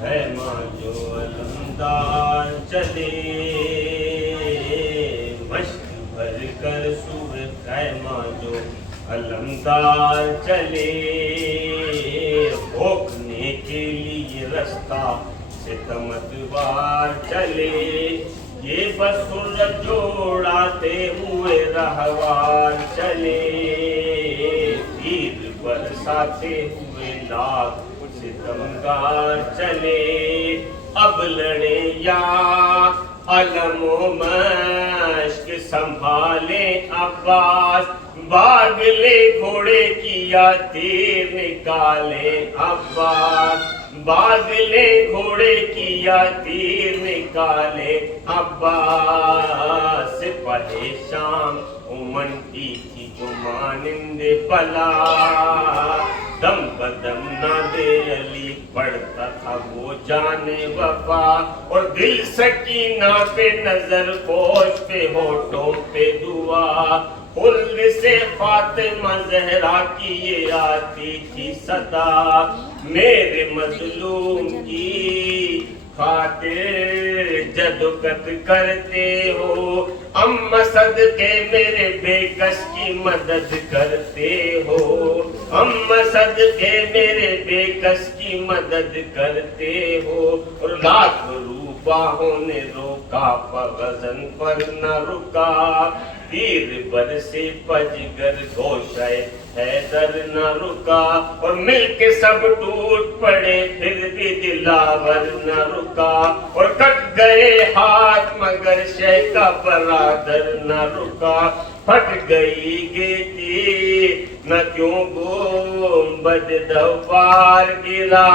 ہے ماں جو علمدار چلے، مشق بھر کر سور خیمہ جو علمدار چلے، روکنے کے لیے رستہ ستمتوار چلے، یہ بسر جوڑاتے ہوئے رہوار چلے، تیر برساتے ہوئے لاکھ ستمگار چلے، اب لڑے یا علم و مشق سنبھالے عباس، باغ لے گھوڑے کیا تیر نکالے عباس، باغ لے گھوڑے کیا تیر نکالے عباس، سپہ شام امنتی تھی جو مانند بلا، دم بدم نادے علی پڑھتا تھا وہ جان وفا، اور دل سکینہ پہ نظر پوش پہ ہوٹوں پہ دعا، خلد سے فاطمہ زہرا کی یہ آتی تھی صدا، میرے مظلوم کی خاطر جدوجہد کرتے ہو، اماں صدقے میرے بے کس کی مدد کرتے ہو، اماں صدقے میرے بے کس کی مدد کرتے ہو، اور لاکھ روباہوں نے روکا غزن پر نہ رکا، تیر برسے پجگر گوشہ حیدر نہ رکا، اور مل کے سب ٹوٹ پڑے پھر بھی دلاور نہ رکا، اور کٹ گئے ہاتھ مگر شہ کا برادر نہ رکا، پھٹ گئی گیتی نہ کیوں گنبد دوار گرا،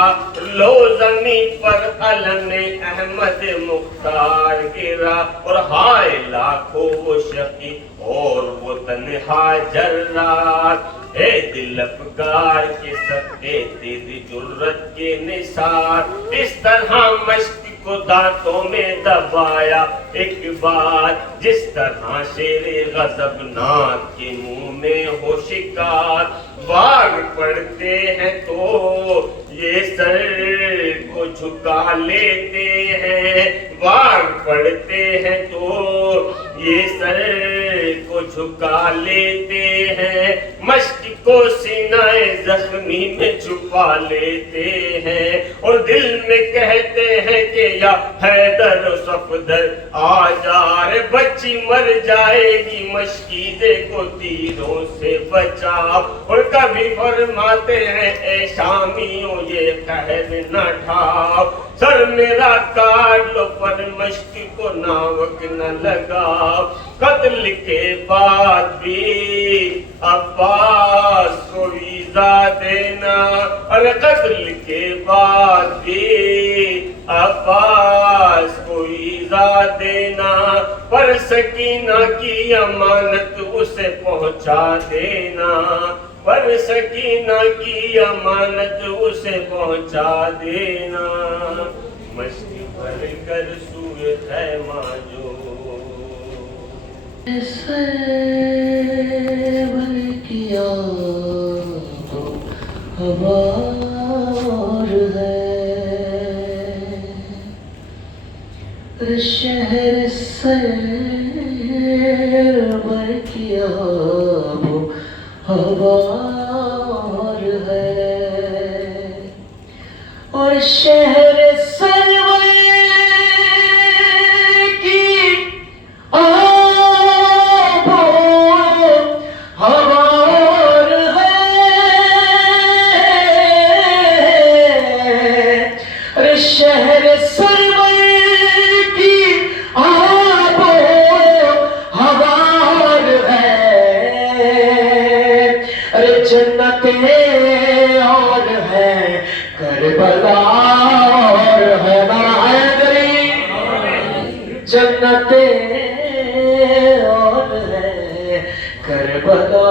لو زمین پر علم احمد مختار گرا، اور ہائے لاکھوں وہ شقی اور وہ تنہا جرات، اے دل افگار کے صدقے تیری جرت کے نثار، اس طرح مشق کو دانتوں میں دبایا ایک بار، جس طرح شیر غضبناک کے منہ میں ہو شکار، وار پڑتے ہیں تو یہ سر کو جھکا لیتے ہیں، وار پڑتے ہیں تو یہ سر کو جھکا لیتے ہیں، مشق کو سینہ زخمی میں چھپا لیتے ہیں، اور دل میں کہتے ہیں کہ یا حیدر و صفدر آ جا رے، بچی مر جائے گی مشکیزے کو تیروں سے بچا، اور کبھی فرماتے ہیں اے شامیوں یہ قہر نہ ڈھاؤ، سر میرا کاٹ لو پر مشق کو ناوک نہ لگاؤ، قتل کے بعد بھی عباس کو ویزا دینا، اور قتل کے بعد بھی عباس کو ویزا دینا، پر سکینہ کی امانت اسے پہنچا دینا، پر سکینہ کی امانت اسے پہنچا دینا، مشق بھر کر سوئے خیمہ جو کیا ہمار ہے، شہر سرور کیا ہمار ہے، اور شہر سرور اور ہے کربلا اور ہے حیدری، جنتیں اور ہے کربلا